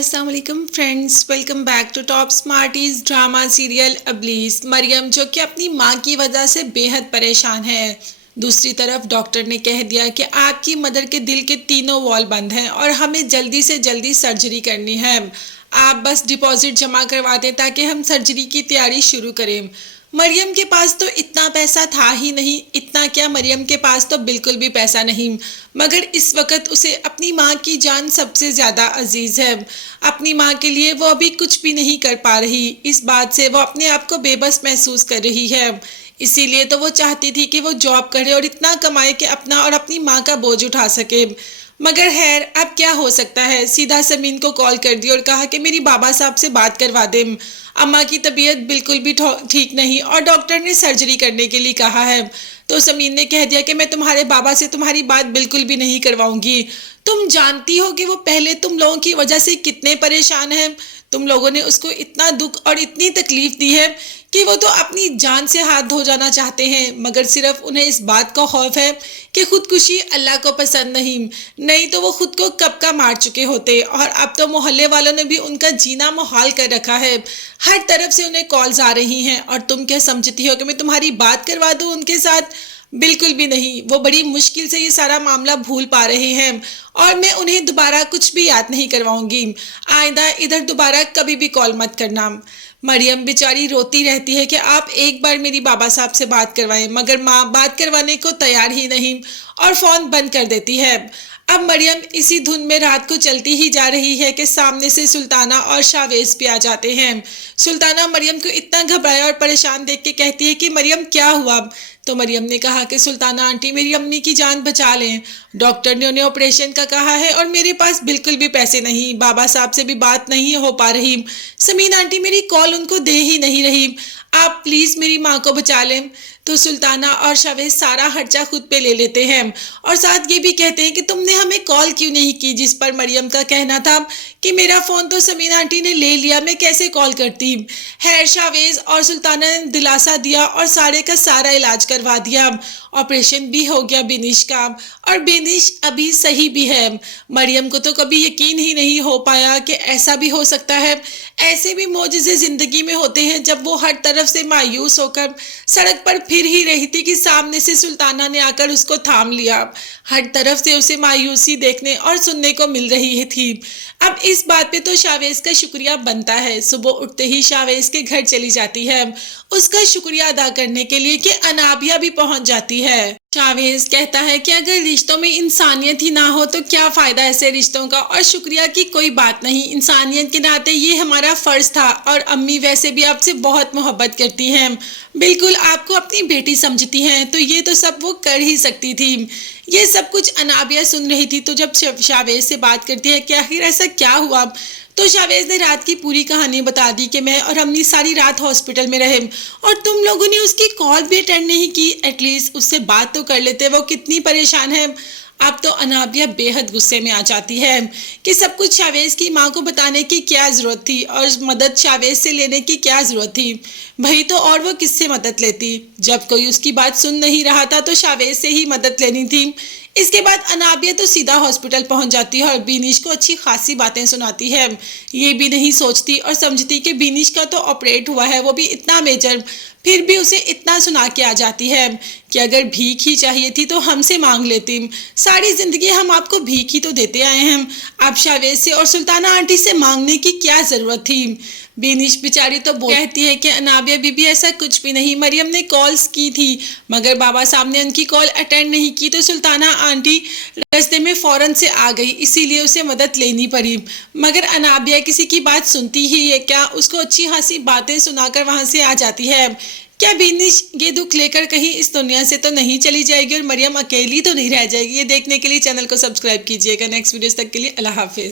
अस्सलाम वालेकुम friends, welcome back to top smarties drama serial अबलीस। मरियम जो कि अपनी मां की वजह से बेहद परेशान है। दूसरी तरफ डॉक्टर ने कह दिया कि आपकी मदर के दिल के तीनों वॉल बंद हैं और हमें जल्दी से जल्दी सर्जरी करनी है। आप बस डिपॉजिट जमा करवा दें ताकि हम सर्जरी की तैयारी शुरू करें। मरियम के पास तो इतना पैसा था ही नहीं, इतना क्या, मरियम के पास तो बिल्कुल भी पैसा नहीं, मगर इस वक्त उसे अपनी माँ की जान सबसे ज़्यादा अजीज है। अपनी माँ के लिए वो अभी कुछ भी नहीं कर पा रही। इस बात से वो अपने आप को बेबस महसूस कर रही है। इसीलिए तो वो चाहती थी कि वो जॉब करे और इतना कमाए कि अपना और अपनी माँ का बोझ उठा सके। मगर खैर, अब क्या हो सकता है। सीधा समीन को कॉल कर दी और कहा कि मेरी बाबा साहब से बात करवा दे, अम्मा की तबीयत बिल्कुल भी ठीक नहीं और डॉक्टर ने सर्जरी करने के लिए कहा है। तो समीन ने कह दिया कि मैं तुम्हारे बाबा से तुम्हारी बात बिल्कुल भी नहीं करवाऊंगी। तुम जानती हो कि वो पहले तुम लोगों की वजह से कितने परेशान हैं। तुम लोगों ने उसको इतना दुख और इतनी तकलीफ दी है कि वो तो अपनी जान से हाथ धो जाना चाहते हैं, मगर सिर्फ उन्हें इस बात का खौफ है कि खुदकुशी अल्लाह को पसंद नहीं तो वो खुद को कब का मार चुके होते। और अब तो मोहल्ले वालों ने भी उनका जीना मुहाल कर रखा है। हर तरफ से उन्हें कॉल्स आ रही हैं और तुम क्या समझती हो कि मैं तुम्हारी बात करवा दूं उनके साथ? बिल्कुल भी नहीं। वो बड़ी मुश्किल से ये सारा मामला भूल पा रहे हैं और मैं उन्हें दोबारा कुछ भी याद नहीं करवाऊंगी। आइंदा इधर दोबारा कभी भी कॉल मत करना। मरियम बेचारी रोती रहती है कि आप एक बार मेरी बाबा साहब से बात करवाएं, मगर माँ बात करवाने को तैयार ही नहीं और फ़ोन बंद कर देती है। अब मरियम इसी धुन में रात को चलती ही जा रही है कि सामने से सुल्ताना और शावेज भी आ जाते हैं। सुल्ताना मरियम को इतना घबराया और परेशान देख के कहती है कि मरियम क्या हुआ? तो मरियम ने कहा कि सुल्ताना आंटी, मेरी अम्मी की जान बचा लें, डॉक्टर ने उन्हें ऑपरेशन का कहा है और मेरे पास बिल्कुल भी पैसे नहीं, बाबा साहब से भी बात नहीं हो पा रही, समीन आंटी मेरी कॉल उनको दे ही नहीं रही, आप प्लीज़ मेरी माँ को बचा लें। तो सुल्ताना और शावेज सारा खर्चा खुद पे ले लेते हैं और साथ ये भी कहते हैं कि तुमने हमें कॉल क्यों नहीं की, जिस पर मरियम का कहना था कि मेरा फ़ोन तो समीन आंटी ने ले लिया, मैं कैसे कॉल करती। खैर, शावेज और सुल्ताना ने दिलासा दिया और सारे का सारा इलाज करवा दिया। ऑपरेशन भी हो गया बेनिश का और बेनिश अभी सही भी है। मरियम को तो कभी यकीन ही नहीं हो पाया कि ऐसा भी हो सकता है। ऐसे भी मौजज़े ज़िंदगी में होते हैं जब वो हर तरफ से मायूस होकर सड़क पर फिर ही रही थी कि सामने से सुल्ताना ने आकर उसको थाम लिया। हर तरफ से उसे मायूसी देखने और सुनने को मिल रही थी। अब इस बात पे तो शावेज का शुक्रिया बनता है। सुबह उठते ही शावेज के घर चली जाती है उसका शुक्रिया अदा करने के लिए कि अनाबिया भी पहुंच जाती है। शावेज कहता है कि अगर रिश्तों में इंसानियत ही ना हो तो क्या फ़ायदा ऐसे रिश्तों का, और शुक्रिया की कोई बात नहीं, इंसानियत के नाते ये हमारा फ़र्ज़ था। और अम्मी वैसे भी आपसे बहुत मोहब्बत करती हैं, बिल्कुल आपको अपनी बेटी समझती हैं, तो ये तो सब वो कर ही सकती थी। ये सब कुछ अनाबिया सुन रही थी। तो जब शावेज से बात करती है कि आखिर ऐसा क्या हुआ, तो शावेज ने रात की पूरी कहानी बता दी कि मैं और अम्मी सारी रात हॉस्पिटल में रहे और तुम लोगों ने उसकी कॉल भी अटेंड नहीं की, एटलीस्ट उससे बात तो कर लेते, वो कितनी परेशान है। अब तो अनाबिया बेहद गुस्से में आ जाती है कि सब कुछ शावेज की माँ को बताने की क्या ज़रूरत थी और मदद शावेज से लेने की क्या ज़रूरत थी। भाई तो और वो किससे मदद लेती, जब कोई उसकी बात सुन नहीं रहा था तो शावेज से ही मदद लेनी थी। इसके बाद अनाबिया तो सीधा हॉस्पिटल पहुंच जाती है और बीनिश को अच्छी खासी बातें सुनाती है। ये भी नहीं सोचती और समझती कि बीनिश का तो ऑपरेट हुआ है, वो भी इतना मेजर, फिर भी उसे इतना सुना के आ जाती है कि अगर भीख ही चाहिए थी तो हमसे मांग लेती, सारी ज़िंदगी हम आपको भीख ही तो देते आए हैं, अब शावेज से और सुल्ताना आंटी से मांगने की क्या ज़रूरत थी। बीनिश बेचारी तो कहती है कि अनाबिया बीबी ऐसा कुछ भी नहीं, मरियम ने कॉल्स की थी मगर बाबा साहब ने उनकी कॉल अटेंड नहीं की, तो सुल्ताना आंटी रास्ते में फ़ौरन से आ गई, इसीलिए उसे मदद लेनी पड़ी। मगर अनाबिया किसी की बात सुनती ही है क्या, उसको अच्छी खासी बातें सुनाकर वहाँ से आ जाती है। क्या बीनिश ये दुख लेकर कहीं इस दुनिया से तो नहीं चली जाएगी और मरियम अकेली तो नहीं रह जाएगी? ये देखने के लिए चैनल को सब्सक्राइब कीजिएगा। नेक्स्ट वीडियोस तक के लिए अल्लाह हाफिज़।